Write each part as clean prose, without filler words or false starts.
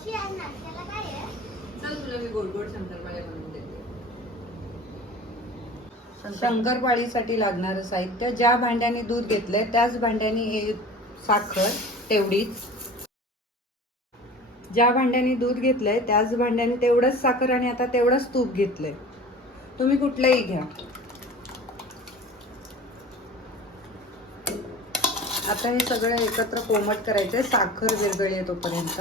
मावशी आज नाश्त्याला काय आहे? चल तुला मी गोड गोड शंकरपाळ्या बनवून देते. शंकरपाळीसाठी लागणारं साहित्य, ज्या भांड्याने दूध घेतलंय त्याच भांड्याने साखर तेवढीच, ज्या भांड्याने दूध घेतलंय त्याच भांड्याने तेवढंच साखर आणि आता तेवढंच तूप घेतलंय. तुम्ही कुठलंही घ्या. आता हे सगळं एकत्र कोमट करायचंय साखर विरघळी येतोपर्यंत,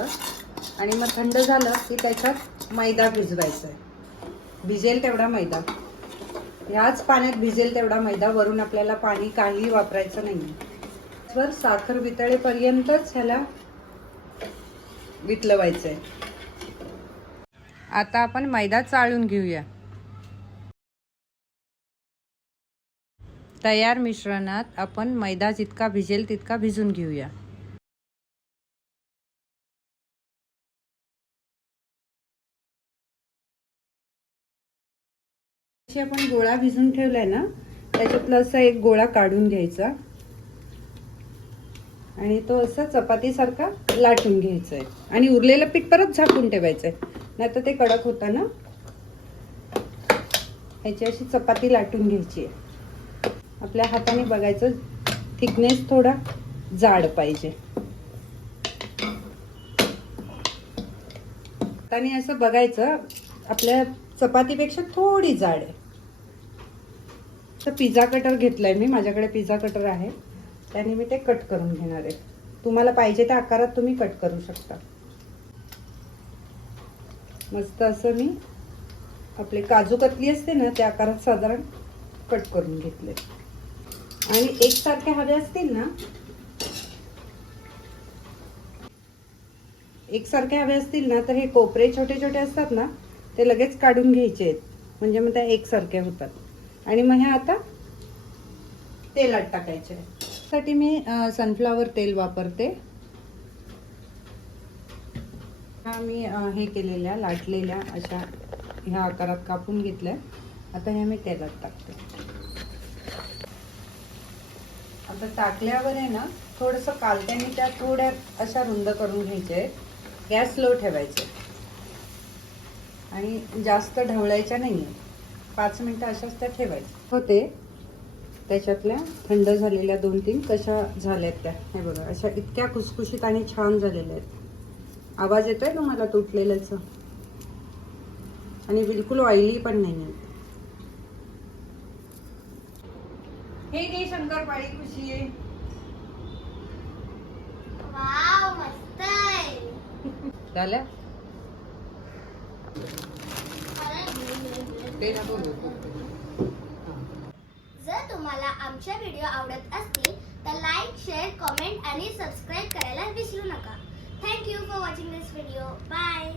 आणि मग थंड झालं की त्याच्यात मैदा भिजवायचा आहे. भिजेल तेवढा मैदा, ह्याच पाण्यात भिजेल तेवढा मैदा, वरून आपल्याला पाणी काही वापरायचं नाही. वर साखर वितळेपर्यंतच ह्याला वितळवायचंय. आता आपण मैदा चाळून घेऊया. तयार मिश्रणात आपण मैदा जितका भिजेल तितका भिजून घेऊया. आपण गोळा भिजून ठेवलाय ना, त्याच्यातला असा एक गोळा काढून घ्यायचा आणि तो असा चपातीसारखा लाटून घ्यायचा आहे, आणि उरलेलं पीठ परत झाकून ठेवायचंय, नाहीतर ते कडक होतं ना. ह्याची अशी चपाती लाटून घ्यायची आहे. आपल्या हाताने बघायचं, थिकनेस थोडा जाड पाहिजे. हाताने असं बघायचं, आपल्या चपातीपेक्षा थोडी जाड आहे. तर पिझ्झा कटर घेतलाय मी, माझ्याकडे पिझ्झा कटर आहे, त्याने मी ते कट करून घेणार आहे. तुम्हाला पाहिजे त्या आकारात तुम्ही कट करू शकता. मस्त असं मी आपले काजू कतली असते ना त्या आकारात साधारण कट करून घेतले. आणि एकसारखे हवे असतील ना, एकसारखे हवे असतील ना तर हे कोपरे छोटे छोटे असतात ना, ते लगेच काढून घ्यायचे आहेत, म्हणजे मग त्या एकसारखे होतात. आणि मग हे आता तेलात टाकायचे. साठी मी सनफ्लॉवर तेल वापरते. हा मी हे केलेल्या लाटलेल्या अशा ह्या आकारात कापून घेतल्या. आता हे मी तेलात टाकते. आता टाकल्यावर आहे ना, थोडंसं कालत्याने त्या थोड्या अशा रुंद करून घ्यायचे. गॅस स्लो ठेवायचे आणि जास्त ढवळायच्या नाही. 5 मिनिटं अशाच त्या ठेवायच्या होते. त्याच्यातल्या थंड झालेल्या 2-3 कशा झाल्यात त्या, हे बघा, अशा इतक्या खुसखुशीत आणि छान झालेल्या आहेत. आवाज येतोय तुम्हाला तुटलेल्याचा, आणि बिलकुल ऑइली पण नाही आहे. हे घे शंकरपाळी, खुशी आहे. वाव, मस्त आहे. झाल्या ते नको घेऊ. जर तुम्हाला आमच्या व्हिडिओ आवडत असतील तर लाईक, शेअर, कमेंट आणि सबस्क्राईब करायला विसरू नका. Thank you for watching this video. Bye.